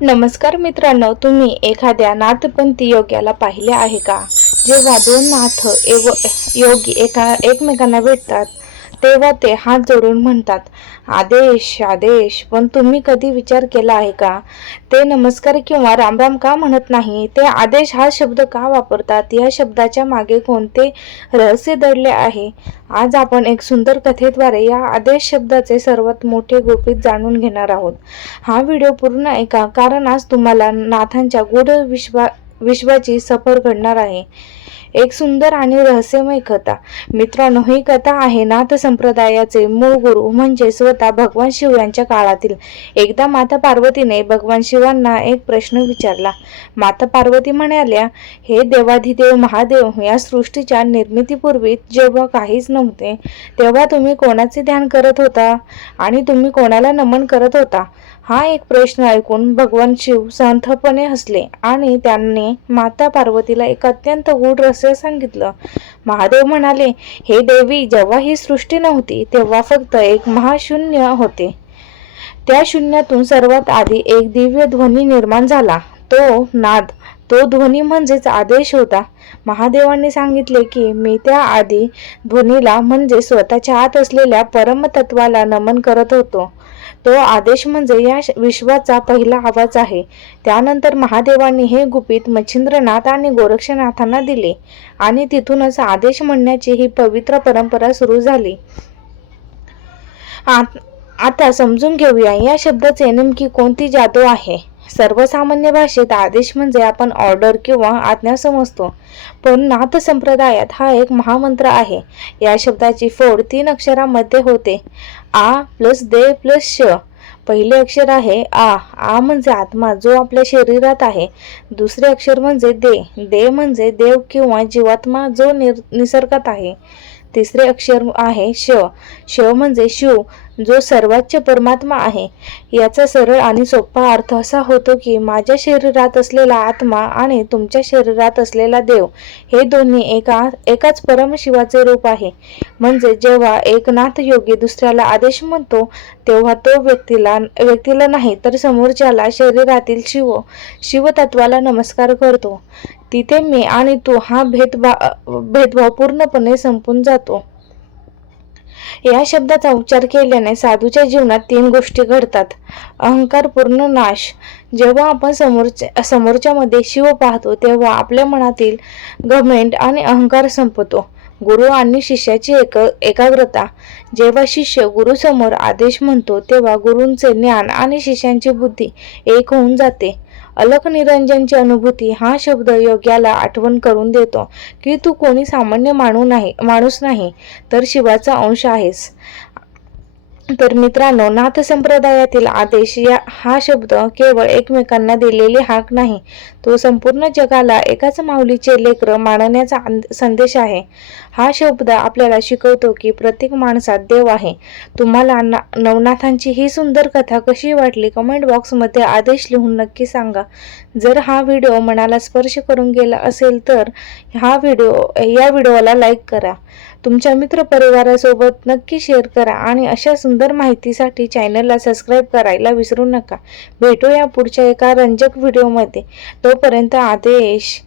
नमस्कार मित्रांनो, तुम्ही एखाद्या नाथपंथी योग्याला पाहिले आहे का? जेव्हा दोन नाथ योगी एकमेकांना भेटतात तेव्हा ते हात जोडून म्हणतात, आदेश आदेश. पण तुम्ही कधी विचार केला आहे का, ते नमस्कार किंवा रामराम का म्हणत नाही? ते आदेश हा शब्द का वापरतात? या शब्दाच्या मागे कोणते रहस्य दडले आहे? आज आपण एक सुंदर कथेद्वारे या आदेश शब्दाचे सर्वात मोठे गुपित जाणून घेणार आहोत. हा व्हिडिओ पूर्ण ऐका, कारण आज तुम्हाला नाथांच्या गूढ विश्वाची सफर घडणार आहे. एक सुंदर आणि रहस्यमय कथा. मित्रांनो, ही कथा आहे नाथ संप्रदायाचे मूळ गुरु म्हणजे स्वतः भगवान शिव यांच्या काळातील. एकदा माता पार्वतीने भगवान शिवांना एक प्रश्न विचारला. माता पार्वती म्हणाल्या, हे देवाधिदेव महादेव, या सृष्टीच्या निर्मितीपूर्वी जेव्हा काहीच नव्हते तेव्हा तुम्ही कोणाचे ध्यान करत होता आणि तुम्ही कोणाला नमन करत होता? हा एक प्रश्न ऐकून भगवान शिव शांतपणे हसले आणि त्यांनी माता पार्वतीला एक अत्यंत गूढ रहस्य सांगितलं. महादेव म्हणाले, हे देवी, जेव्हा ही सृष्टी नव्हती तेव्हा फक्त एक महाशून्य होते. त्या शून्यातून सर्वात आधी एक दिव्य ध्वनी निर्माण झाला, तो नाद. तो ध्वनी म्हणजेच आदेश होता. महादेवांनी सांगितले की मी त्या आधी ध्वनीला म्हणजे स्वतःच्या आत असलेल्या परमतत्वाला नमन करत होतो. तो आदेश म्हणजे या विश्वाचा पहिला आवाज आहे. त्यानंतर महादेवांनी हे गुपित मच्छिंद्रनाथ आणि गोरक्षनाथांना दिले आणि तिथूनच आदेश म्हणण्याची ही पवित्र परंपरा सुरू झाली. आता समजून घेऊया या शब्दाचे नेमकी कोणती जादू आहे. सर्वसामान्य भाषेत आदेश म्हणजे आपण ऑर्डर किंवा आज्ञा समजतो, पण नाथ संप्रदायात हा एक महामंत्र आहे. या शब्दाची फोड 3 अक्षरांमध्ये होते, आ प्लस दे प्लस श. पहिले अक्षर आहे आ. आ म्हणजे आत्मा जो आपल्या शरीरात आहे. दुसरे अक्षर म्हणजे दे. दे म्हणजे देव किंवा जीवात्मा जो निसर्गात आहे. तिसरे अक्षर आहे श. श म्हणजे शिव जो सर्वोच्च परमात्मा आहे. याचा सरळ आणि सोपा अर्थ असा होतो की माझ्या शरीरात असलेला आत्मा आणि तुमच्या शरीरात असलेला देव हे दोन्ही एकाच परमशिवाचे रूप आहे. म्हणजे जेव्हा एक नाथ योगी दुसऱ्याला आदेश म्हणतो तेव्हा तो व्यक्तीला नाही तर समोरच्याला शरीरातील शिवतत्वाला नमस्कार करतो. तिथे मी आणि तू हा भेदभाव पूर्णपणे संपून जातो. या शब्दाचा उच्चार केल्याने साधूच्या जीवनात 3 गोष्टी घडतात. अहंकार पूर्ण नाश. जेव्हा आपण समोरच्या मध्ये शिव पाहतो तेव्हा आपल्या मनातील घमंड आणि अहंकार संपतो. गुरु आणि शिष्याची एकाग्रता. जेव्हा शिष्य गुरुसमोर आदेश म्हणतो तेव्हा गुरूंचे ज्ञान आणि शिष्यांची बुद्धी एक होऊन जाते. अलख निरंजनची अनुभूती. हा शब्द योग्याला आठवण करून देतो की तू कोणी सामान्य माणूस नाही तर शिवाचा अंश आहेस. तर मित्रांनो, नाथ संप्रदायातील आदेश हा शब्द केवळ एकमेकांना दिलेली हाक नाही, तो संपूर्ण जगाला एकाच माऊलीचे लेकर मानण्याचा संदेश आहे. हा शब्द आपल्याला शिकवतो की प्रत्येक माणसात देव आहे. तुम्हाला नवनाथांची ही सुंदर कथा कशी वाटली कमेंट बॉक्समध्ये आदेश लिहून नक्की सांगा. जर हा व्हिडिओ मनाला स्पर्श करून गेला असेल तर या व्हिडिओला लाईक करा. तुमच्या मित्रपरिवारासोबत नक्की शेअर करा आणि अशा सुंदर माहितीसाठी चॅनलला सबस्क्राईब करायला विसरू नका. भेटूया पुढच्या एका रंजक व्हिडिओमध्ये. तोपर्यंत आदेश.